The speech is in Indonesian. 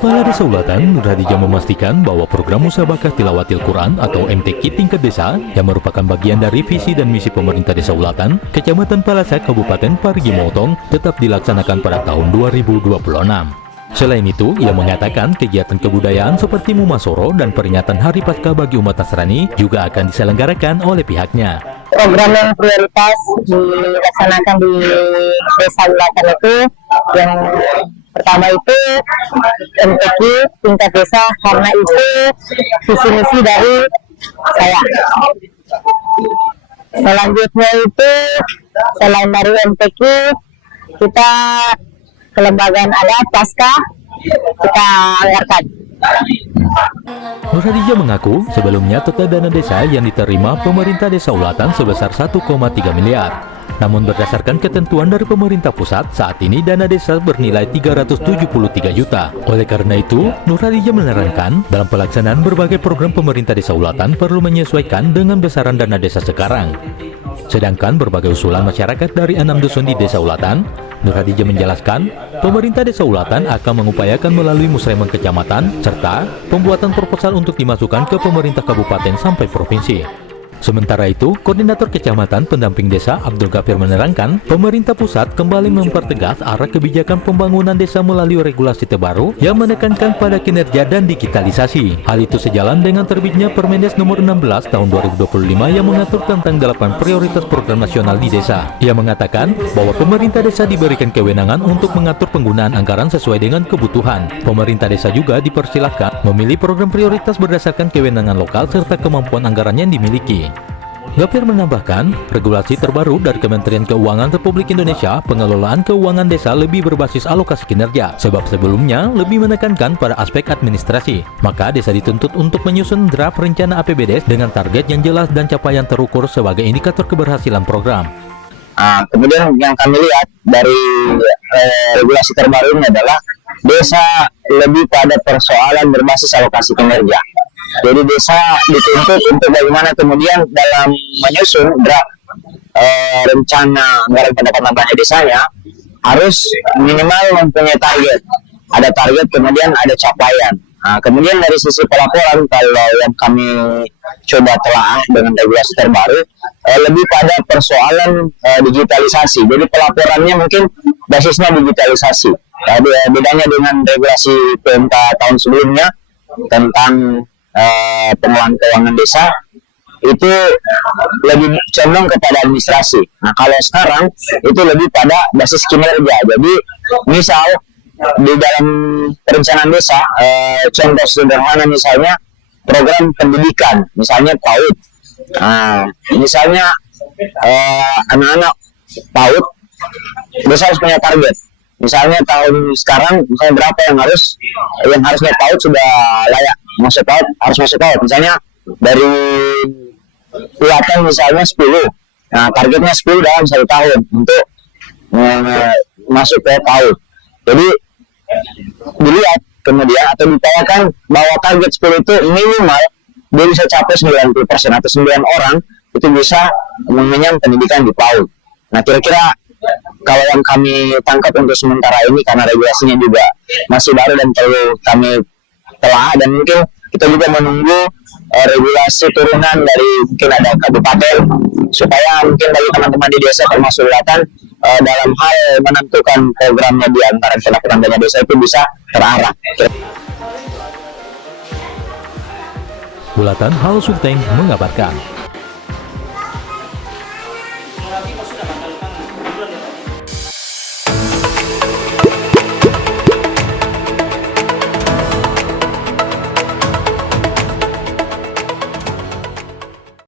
Kepala Desa Ulatan, Nur Hadijah, memastikan bahwa program Musabakah Tilawatil Quran atau MTQ tingkat desa yang merupakan bagian dari visi dan misi pemerintah Desa Ulatan, Kecamatan Palasak, Kabupaten Parigi Motong tetap dilaksanakan pada tahun 2026. Selain itu, ia mengatakan kegiatan kebudayaan seperti Mumasoro dan peringatan Hari Paskah bagi umat Nasrani juga akan diselenggarakan oleh pihaknya. Program yang prioritas dilaksanakan di Desa Ulatan itu yang pertama itu MTQ tingkat desa, karena itu visi misi dari saya. Selanjutnya itu selain dari MTQ, kita kelembagaan ada Pasca kita anggarkan. Nur Hadijah mengaku sebelumnya total dana desa yang diterima pemerintah Desa Ulatan sebesar 1,3 miliar. Namun berdasarkan ketentuan dari pemerintah pusat, saat ini dana desa bernilai 373 juta. Oleh karena itu, Nur Hadijah menerangkan dalam pelaksanaan berbagai program pemerintah Desa Ulatan perlu menyesuaikan dengan besaran dana desa sekarang. Sedangkan berbagai usulan masyarakat dari 6 dusun di Desa Ulatan, Nur Hadijah menjelaskan, pemerintah Desa Ulatan akan mengupayakan melalui musyawarah kecamatan serta pembuatan proposal untuk dimasukkan ke pemerintah kabupaten sampai provinsi. Sementara itu, Koordinator Kecamatan Pendamping Desa Abdul Ghafir menerangkan, pemerintah pusat kembali mempertegas arah kebijakan pembangunan desa melalui regulasi terbaru yang menekankan pada kinerja dan digitalisasi. Hal itu sejalan dengan terbitnya Permendes nomor 16 tahun 2025 yang mengatur tentang 8 prioritas program nasional di desa. Ia mengatakan bahwa pemerintah desa diberikan kewenangan untuk mengatur penggunaan anggaran sesuai dengan kebutuhan. Pemerintah desa juga dipersilahkan memilih program prioritas berdasarkan kewenangan lokal serta kemampuan anggaran yang dimiliki. Ghafir menambahkan, regulasi terbaru dari Kementerian Keuangan Republik Indonesia, pengelolaan keuangan desa lebih berbasis alokasi kinerja, sebab sebelumnya lebih menekankan pada aspek administrasi. Maka desa dituntut untuk menyusun draft rencana APBDes dengan target yang jelas dan capaian terukur sebagai indikator keberhasilan program. Kemudian yang kami lihat dari regulasi terbaru ini adalah desa lebih pada persoalan berbasis alokasi kinerja. Jadi desa dituntut untuk bagaimana kemudian dalam menyusun draft rencana anggaran pendapatan belanja desanya harus minimal mempunyai target. Ada target, kemudian ada capaian. Kemudian dari sisi pelaporan, kalau yang kami coba telaah dengan regulasi terbaru, lebih pada persoalan digitalisasi. Jadi pelaporannya mungkin basisnya digitalisasi. Bedanya dengan regulasi PMK tahun sebelumnya tentang pengelolaan keuangan desa itu lebih condong kepada administrasi. Nah, kalau sekarang itu lebih pada basis kinerja. Jadi misal di dalam perencanaan desa, contoh sederhana misalnya program pendidikan, misalnya PAUD. Misalnya anak-anak PAUD desa harus punya target. Misalnya tahun sekarang, misalnya berapa yang harusnya PAUD sudah layak masuk PAUD, harus masuk PAUD. Misalnya dari Ulatan misalnya 10. Nah, targetnya 10 dalam 1 tahun untuk masuk ke PAUD. Jadi dilihat kemudian atau ditanyakan bahwa target 10 itu minimal dia bisa capai 90% atau 9 orang itu bisa mengenyam pendidikan di PAUD. Nah, kira-kira kalau yang kami tangkap untuk sementara ini, karena regulasinya juga masih baru dan perlu kami telah, dan mungkin kita juga menunggu regulasi turunan dari mungkin ada kabupaten, supaya mungkin bagi teman-teman di desa termasuk Ulatan dalam hal menentukan programnya di antara pendapatan dana desa itu bisa terarah. Ulatan Hal Sulteng mengabarkan.